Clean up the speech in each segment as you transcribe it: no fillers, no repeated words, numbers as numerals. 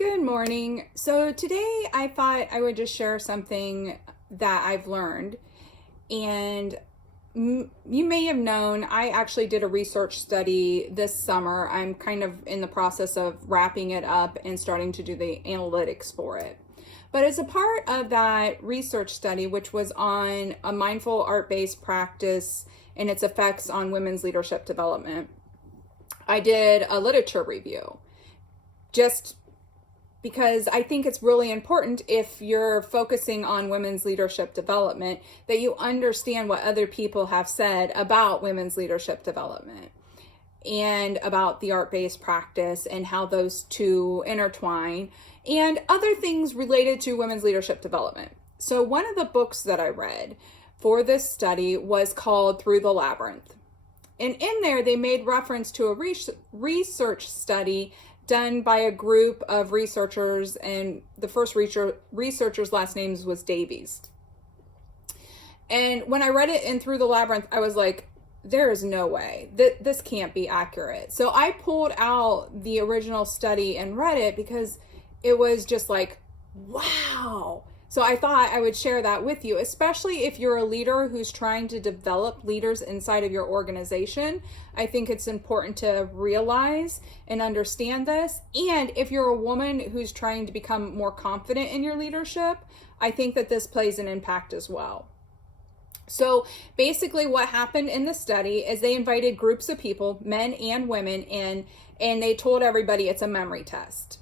Good morning. So today I thought I would just share something that I've learned. And you may have known I actually did a research study this summer. I'm kind of in the process of wrapping it up and starting to do the analytics for it. But as a part of that research study, which was on a mindful art-based practice and its effects on women's leadership development, I did a literature review. Just because I think it's really important, if you're focusing on women's leadership development, that you understand what other people have said about women's leadership development and about the art-based practice and how those two intertwine and other things related to women's leadership development. So one of the books that I read for this study was called Through the Labyrinth. And in there, they made reference to a research study done by a group of researchers, and the first researcher's last name was Davies. And when I read it in Through the Labyrinth, I was like, there is no way that this can't be accurate. So I pulled out the original study and read it because it was just like, wow. So I thought I would share that with you, especially if you're a leader who's trying to develop leaders inside of your organization. I think it's important to realize and understand this. And if you're a woman who's trying to become more confident in your leadership, I think that this plays an impact as well. So basically what happened in the study is they invited groups of people, men and women, in, and they told everybody it's a memory test.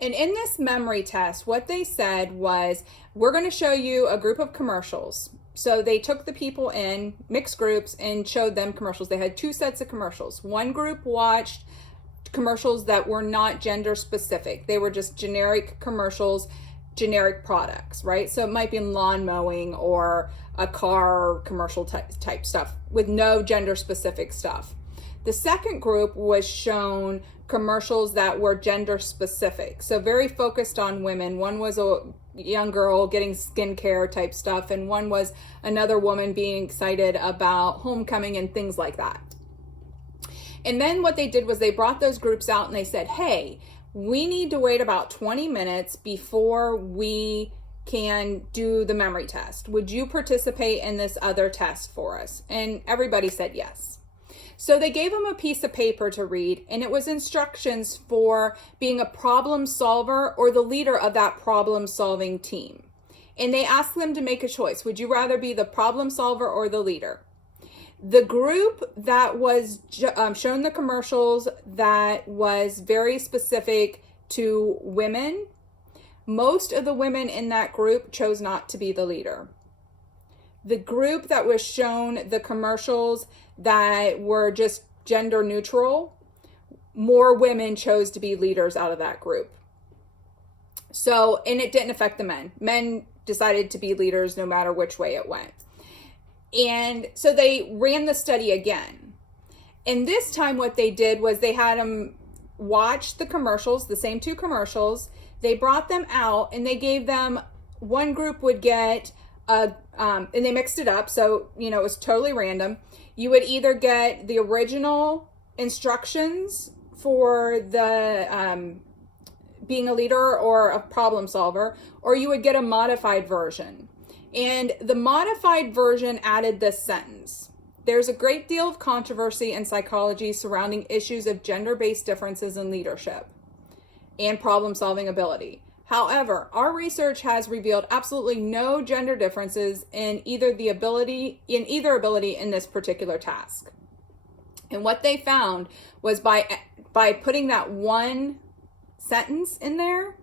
And in this memory test, what they said was, we're going to show you a group of commercials. So they took the people in mixed groups and showed them commercials. They had two sets of commercials. One group watched commercials that were not gender specific. They were just generic commercials, generic products, right? So it might be lawn mowing or a car commercial type stuff with no gender specific stuff. The second group was shown commercials that were gender specific, so very focused on women. One was a young girl getting skincare type stuff, and one was another woman being excited about homecoming and things like that. And then what they did was they brought those groups out and they said, hey, we need to wait about 20 minutes before we can do the memory test. Would you participate in this other test for us? And everybody said yes. So they gave them a piece of paper to read, and it was instructions for being a problem solver or the leader of that problem solving team. And they asked them to make a choice. Would you rather be the problem solver or the leader? The group that was shown the commercials that was very specific to women, most of the women in that group chose not to be the leader. The group that was shown the commercials that were just gender neutral, more women chose to be leaders out of that group. So, and it didn't affect the men. Men decided to be leaders no matter which way it went. And so they ran the study again. And this time what they did was they had them watch the commercials, the same two commercials. They brought them out and they gave them, one group would get and they mixed it up. So, it was totally random. You would either get the original instructions for the being a leader or a problem solver, or you would get a modified version. And the modified version added this sentence: there's a great deal of controversy in psychology surrounding issues of gender-based differences in leadership and problem-solving ability. However, our research has revealed absolutely no gender differences in either ability in this particular task. And what they found was by putting that one sentence in there,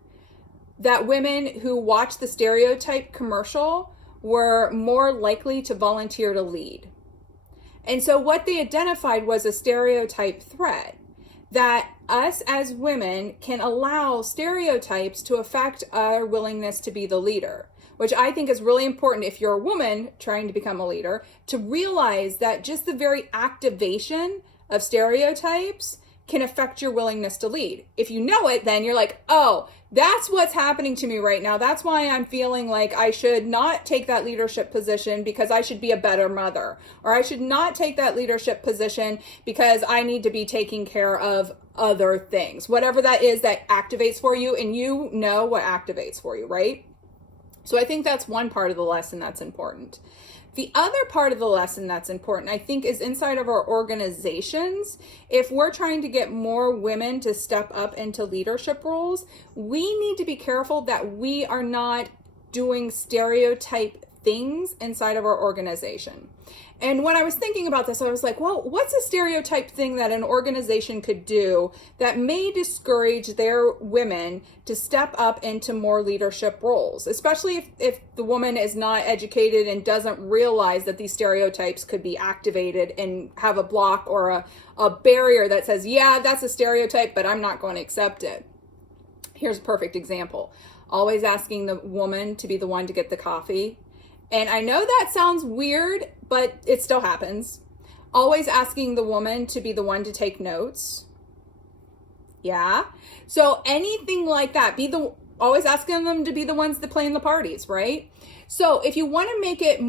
that women who watched the Stereotype commercial were more likely to volunteer to lead. And so what they identified was a stereotype threat, that us as women can allow stereotypes to affect our willingness to be the leader, which I think is really important if you're a woman trying to become a leader, to realize that just the very activation of stereotypes can affect your willingness to lead. If you know it, then you're like, oh, that's what's happening to me right now. That's why I'm feeling like I should not take that leadership position because I should be a better mother, or I should not take that leadership position because I need to be taking care of other things, whatever that is that activates for you, and you know what activates for you, right? So I think that's one part of the lesson that's important. The other part of the lesson that's important, I think, is inside of our organizations. If we're trying to get more women to step up into leadership roles, we need to be careful that we are not doing stereotype things inside of our organization. And when I was thinking about this, I was like, well, what's a stereotype thing that an organization could do that may discourage their women to step up into more leadership roles, especially if the woman is not educated and doesn't realize that these stereotypes could be activated and have a block or a barrier that says, yeah, that's a stereotype, but I'm not going to accept it. Here's a perfect example. Always asking the woman to be the one to get the coffee. And I know that sounds weird, but it still happens. Always asking the woman to be the one to take notes. Yeah. So anything like that, always asking them to be the ones that plan the parties, right? So if you want to make it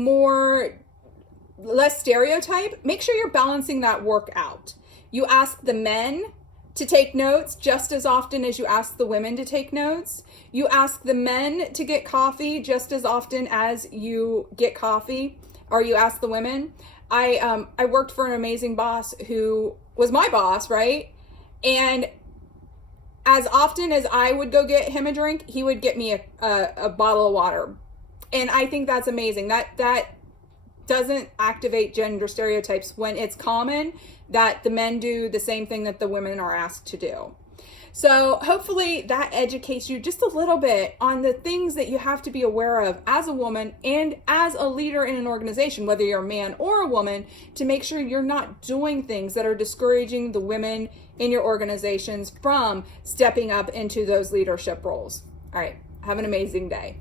less stereotype, make sure you're balancing that work out. You ask the men to take notes just as often as you ask the women to take notes. You ask the men to get coffee just as often as you get coffee, or you ask the women. I worked for an amazing boss who was my boss, right? And as often as I would go get him a drink, he would get me a bottle of water. And I think that's amazing. That doesn't activate gender stereotypes when it's common that the men do the same thing that the women are asked to do. So hopefully that educates you just a little bit on the things that you have to be aware of as a woman and as a leader in an organization, whether you're a man or a woman, to make sure you're not doing things that are discouraging the women in your organizations from stepping up into those leadership roles. All right, have an amazing day.